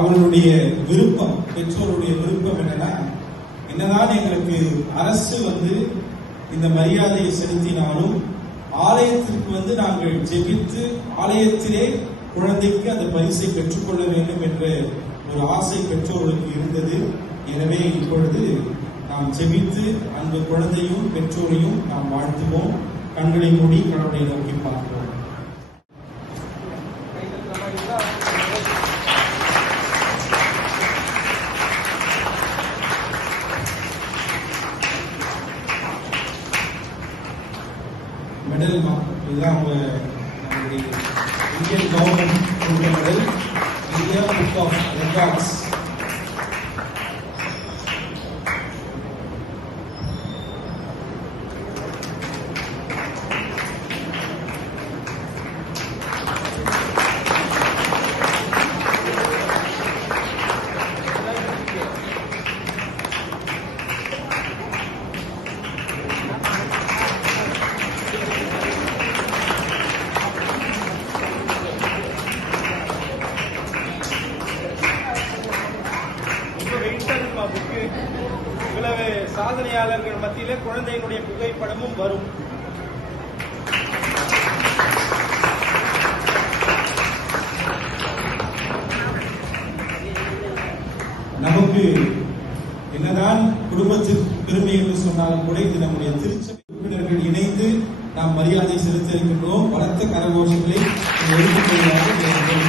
அவர்களுடைய விருப்பம், பெற்றோருடைய விருப்பம் என்னதான் எங்களுக்கு அரசு இந்த மரியாதையை செலுத்தினாலும் ஆலயத்திற்கு நாங்கள் ஜெபித்து ஆலயத்திலே குழந்தைக்கு அந்த பரிசை பெற்றுக்கொள்ள வேண்டும் என்ற ஒரு ஆசை பெற்றோர்களுக்கு இருந்தது. எனவே இப்பொழுது நாம் ஜெபித்து அந்த குழந்தையும் பெற்றோரையும் நாம் வாழ்த்துவோம். கண்களை மூடி கடவுளை நோக்கி பார்ப்போம். மெடல் இதுதான் நம்முடைய இந்தியன் கவர்மெண்ட் கொடுத்த medal, India book of records. இவ்வளவு சாதனையாளர்கள் மத்தியிலே குழந்தையினுடைய புகைப்படமும் வரும். நமக்கு என்னதான் குடும்பத்திற்கு பெருமை என்று சொன்னாலும் கூட இது நம்முடைய திருச்சபை உறுப்பினர்கள் இணைந்து நாம் மரியாதை செலுத்த இருக்கின்றோம். பலத்த கரகோஷங்களை எடுத்துக்கொள்வார்கள்.